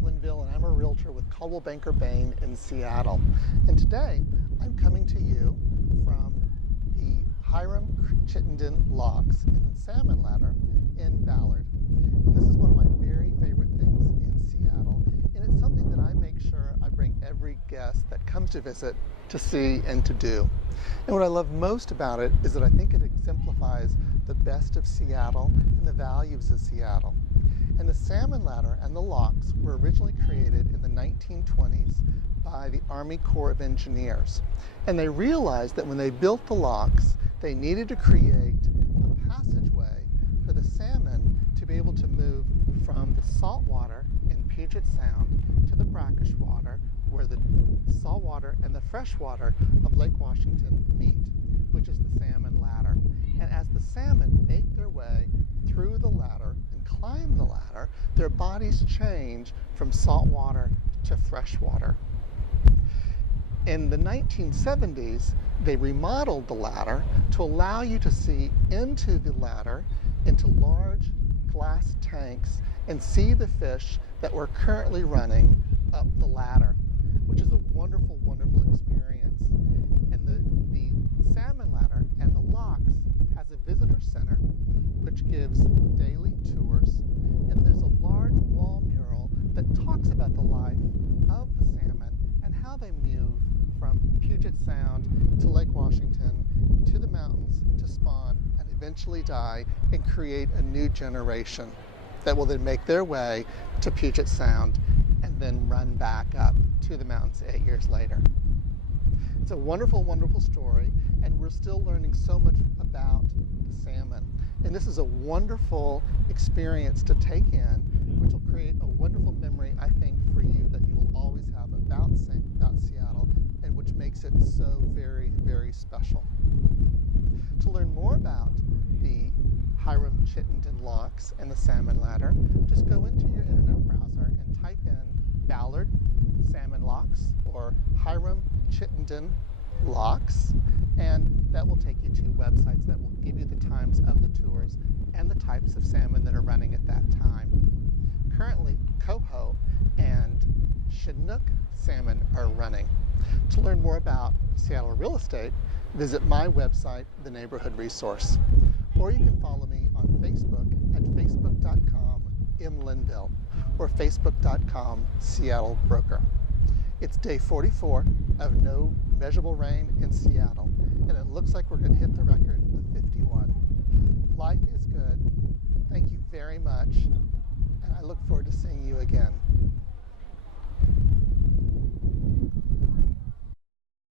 Mark Linvill, and I'm a realtor with Coldwell Banker Bain in Seattle. And today I'm coming to you from the Hiram Chittenden Locks in the Salmon Ladder in Ballard. And this is one of my very favorite things in Seattle, and it's something that I make sure I bring every guest that comes to visit to see and to do. And what I love most about it is that I think it exemplifies the best of Seattle and the values of Seattle. And the Salmon Ladder and the locks were originally created in the 1920s by the Army Corps of Engineers. And they realized that when they built the locks, they needed to create a passageway for the salmon to be able to move from the salt water in Puget Sound to the brackish water, where the salt water and the fresh water of Lake Washington meet, which is the Salmon Ladder. And as the salmon make their way through the ladder and climb the ladder, their bodies change from salt water to fresh water. In the 1970s, they remodeled the ladder to allow you to see into the ladder, into large glass tanks, and see the fish that were currently running up the ladder, which is a wonderful, wonderful experience. And the Salmon Ladder and the locks has a visitor center which gives daily tours, and there's a large wall mural that talks about the life of the salmon and how they move from Puget Sound to Lake Washington to the mountains to spawn and eventually die and create a new generation that will then make their way to Puget Sound and then run back up to the mountains 8 years later. It's a wonderful, wonderful story, and we're still learning so much about the salmon. And this is a wonderful experience to take in, which will create a wonderful memory, I think, for you that you will always have about Seattle, and which makes it so very, very special. To learn more about the Hiram Chittenden Locks and the Salmon Ladder, just go into your internet browser and type in Ballard Salmon Locks or Hiram Chittenden Locks, and that will take you to websites that will give you the times of the tours and the types of salmon that are running at that time. Currently, coho and Chinook salmon are running. To learn more about Seattle real estate, visit my website, The Neighborhood Resource. Or you can follow me on Facebook at facebook.com/mlinvill or facebook.com Seattle Broker. It's day 44 of no measurable rain in Seattle, and it looks like we're going to hit the record of 51. Life is good. Thank you very much, and I look forward to seeing you again.